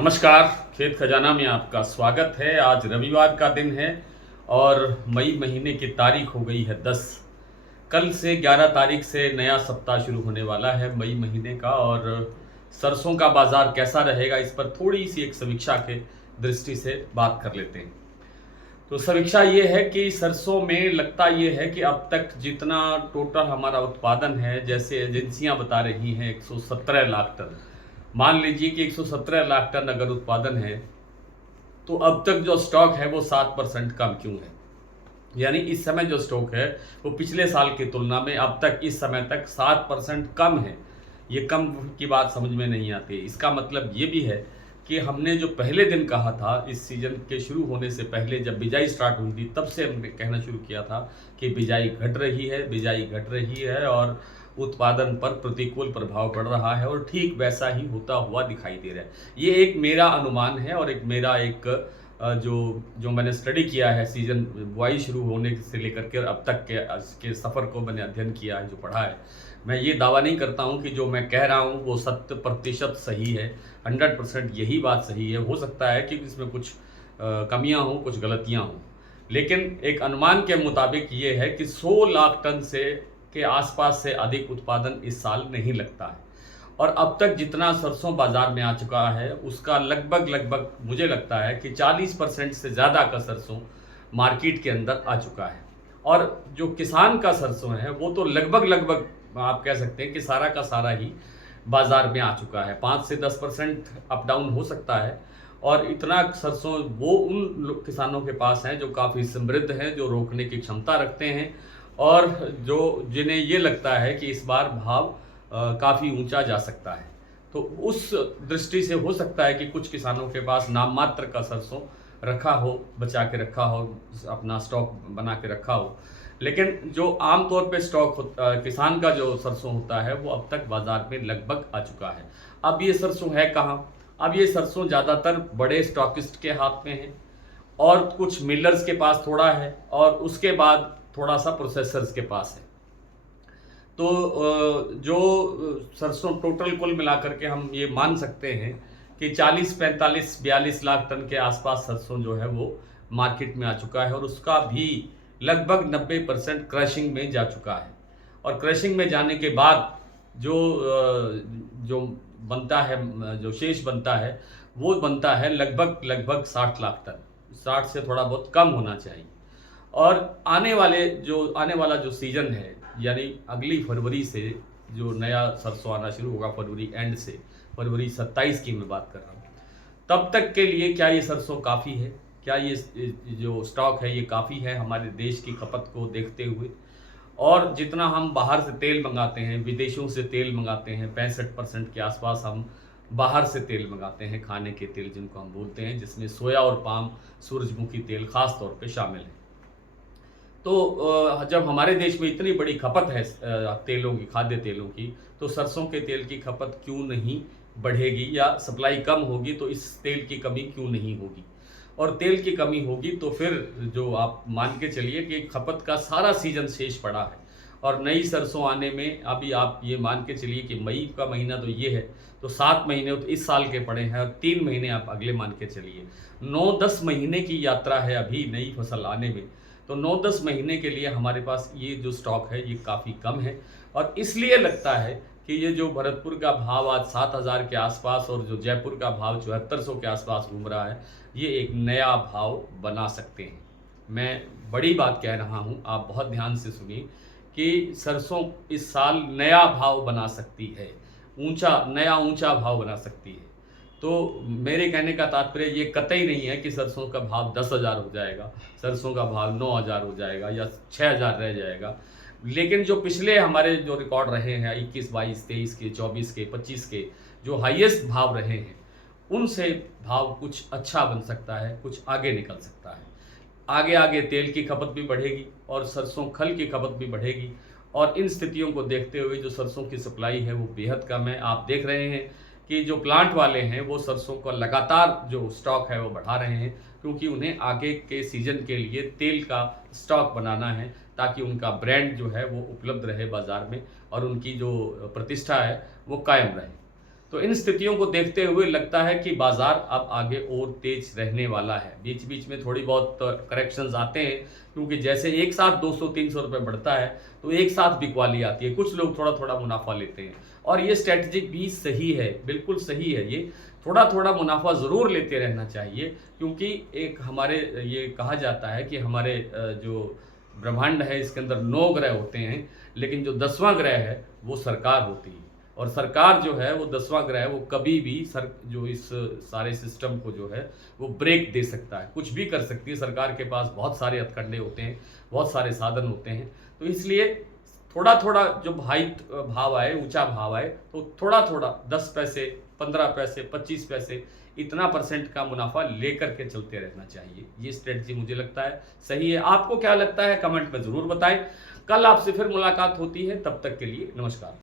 नमस्कार। खेत खजाना में आपका स्वागत है। आज रविवार का दिन है और मई महीने की तारीख हो गई है 10। कल से 11 तारीख से नया सप्ताह शुरू होने वाला है मई महीने का। और सरसों का बाज़ार कैसा रहेगा, इस पर थोड़ी सी एक समीक्षा के दृष्टि से बात कर लेते हैं। तो समीक्षा ये है कि सरसों में लगता ये है कि अब तक जितना टोटल हमारा उत्पादन है, जैसे एजेंसियां बता रही हैं 117 लाख टन, मान लीजिए कि 117 लाख टन अगर उत्पादन है तो अब तक जो स्टॉक है वो 7% कम क्यों है। यानी इस समय जो स्टॉक है वो पिछले साल की तुलना में अब तक इस समय तक 7% कम है। ये कम की बात समझ में नहीं आती। इसका मतलब ये भी है कि हमने जो पहले दिन कहा था, इस सीजन के शुरू होने से पहले जब बिजाई स्टार्ट हुई थी, तब से हमने कहना शुरू किया था कि बिजाई घट रही है, बिजाई घट रही है और उत्पादन पर प्रतिकूल प्रभाव पड़ रहा है, और ठीक वैसा ही होता हुआ दिखाई दे रहा है। ये एक मेरा अनुमान है और एक मेरा एक जो जो मैंने स्टडी किया है, सीजन बुआई शुरू होने से लेकर के अब तक के सफ़र को मैंने अध्ययन किया है, जो पढ़ा है। मैं ये दावा नहीं करता हूँ कि जो मैं कह रहा हूँ वो 100% सही है, 100% यही बात सही है। हो सकता है कि इसमें कुछ कमियाँ हों, कुछ गलतियाँ हों, लेकिन एक अनुमान के मुताबिक ये है कि 100 लाख टन से के आसपास से अधिक उत्पादन इस साल नहीं लगता है। और अब तक जितना सरसों बाजार में आ चुका है उसका लगभग मुझे लगता है कि 40% से ज़्यादा का सरसों मार्केट के अंदर आ चुका है। और जो किसान का सरसों है वो तो लगभग आप कह सकते हैं कि सारा का सारा ही बाजार में आ चुका है। 5 से 10% अप डाउन हो सकता है। और इतना सरसों वो उन किसानों के पास है जो काफ़ी समृद्ध हैं, जो रोकने की क्षमता रखते हैं, और जो जिन्हें ये लगता है कि इस बार भाव काफ़ी ऊंचा जा सकता है। तो उस दृष्टि से हो सकता है कि कुछ किसानों के पास नाम मात्र का सरसों रखा हो, बचा के रखा हो, अपना स्टॉक बना के रखा हो। लेकिन जो आम तौर पे किसान का जो सरसों होता है वो अब तक बाजार में लगभग आ चुका है। अब ये सरसों है कहाँ? अब ये सरसों ज़्यादातर बड़े स्टॉकिस्ट के हाथ में है, और कुछ मिलर्स के पास थोड़ा है, और उसके बाद थोड़ा सा प्रोसेसर्स के पास है। तो जो सरसों टोटल कुल मिलाकर के हम ये मान सकते हैं कि 40, 45, 42 लाख टन के आसपास सरसों जो है वो मार्केट में आ चुका है, और उसका भी लगभग 90% क्रशिंग में जा चुका है। और क्रशिंग में जाने के बाद जो जो बनता है, जो शेष बनता है वो बनता है लगभग 60 लाख टन। 60 से थोड़ा बहुत कम होना चाहिए। और आने वाला जो सीजन है, यानी अगली फरवरी से जो नया सरसों आना शुरू होगा, फरवरी एंड से, फरवरी 27 की मैं बात कर रहा हूँ, तब तक के लिए क्या ये सरसों काफ़ी है? क्या ये जो स्टॉक है ये काफ़ी है हमारे देश की खपत को देखते हुए? और जितना हम बाहर से तेल मंगाते हैं, विदेशों से तेल मंगाते हैं, 65% के आसपास हम बाहर से तेल मंगाते हैं, खाने के तेल जिनको हम बोलते हैं, जिसमें सोया और पाम, सूरजमुखी तेल खास तौर पे शामिल है। तो जब हमारे देश में इतनी बड़ी खपत है तेलों की, खाद्य तेलों की, तो सरसों के तेल की खपत क्यों नहीं बढ़ेगी, या सप्लाई कम होगी तो इस तेल की कमी क्यों नहीं होगी? और तेल की कमी होगी तो फिर जो आप मान के चलिए कि खपत का सारा सीजन शेष पड़ा है, और नई सरसों आने में अभी आप ये मान के चलिए कि मई का महीना तो ये है, तो 7 महीने तो इस साल के पड़े हैं, और 3 महीने आप अगले मान के चलिए। 9-10 महीने की यात्रा है अभी नई फसल आने में। तो 9-10 महीने के लिए हमारे पास ये जो स्टॉक है ये काफ़ी कम है। और इसलिए लगता है कि ये जो भरतपुर का भाव आज 7,000 के आसपास और जो जयपुर का भाव 7400 के आसपास घूम रहा है, ये एक नया भाव बना सकते हैं। मैं बड़ी बात कह रहा हूँ, आप बहुत ध्यान से सुनिए कि सरसों इस साल नया भाव बना सकती है, नया ऊंचा भाव बना सकती है। तो मेरे कहने का तात्पर्य ये कतई नहीं है कि सरसों का भाव 10,000 हो जाएगा, सरसों का भाव 9,000 हो जाएगा या 6,000 रह जाएगा। लेकिन जो पिछले हमारे जो रिकॉर्ड रहे हैं 21, 22, 23 के, 24 के, 25 के, जो हाईएस्ट भाव रहे हैं, उनसे भाव कुछ अच्छा बन सकता है, कुछ आगे निकल सकता है। आगे आगे तेल की खपत भी बढ़ेगी और सरसों खल की खपत भी बढ़ेगी, और इन स्थितियों को देखते हुए जो सरसों की सप्लाई है वो बेहद कम है। आप देख रहे हैं कि जो प्लांट वाले हैं वो सरसों का लगातार जो स्टॉक है वो बढ़ा रहे हैं, क्योंकि उन्हें आगे के सीजन के लिए तेल का स्टॉक बनाना है, ताकि उनका ब्रांड जो है वो उपलब्ध रहे बाज़ार में और उनकी जो प्रतिष्ठा है वो कायम रहे। तो इन स्थितियों को देखते हुए लगता है कि बाजार अब आगे और तेज रहने वाला है। बीच बीच में थोड़ी बहुत करेक्शंस आते हैं, क्योंकि जैसे एक साथ 200-300 रुपये बढ़ता है तो एक साथ बिकवाली आती है, कुछ लोग थोड़ा थोड़ा मुनाफा लेते हैं और ये स्ट्रेटजी भी सही है, बिल्कुल सही है। ये थोड़ा थोड़ा मुनाफा ज़रूर लेते रहना चाहिए, क्योंकि एक हमारे ये कहा जाता है कि हमारे जो ब्रह्मांड है इसके अंदर 9 ग्रह होते हैं, लेकिन जो 10वां ग्रह है वो सरकार होती है। और सरकार जो है वो 10वां ग्रह है, वो कभी भी जो इस सारे सिस्टम को जो है वो ब्रेक दे सकता है, कुछ भी कर सकती है। सरकार के पास बहुत सारे हथकंडे होते हैं, बहुत सारे साधन होते हैं। तो इसलिए थोड़ा थोड़ा जब हाइट भाव आए, ऊंचा भाव आए, तो थोड़ा थोड़ा 10 पैसे, 15 पैसे, 25 पैसे, इतना % का मुनाफा लेकर के चलते रहना चाहिए। ये स्ट्रेटजी मुझे लगता है सही है। आपको क्या लगता है कमेंट में ज़रूर बताएं। कल आपसे फिर मुलाकात होती है, तब तक के लिए नमस्कार।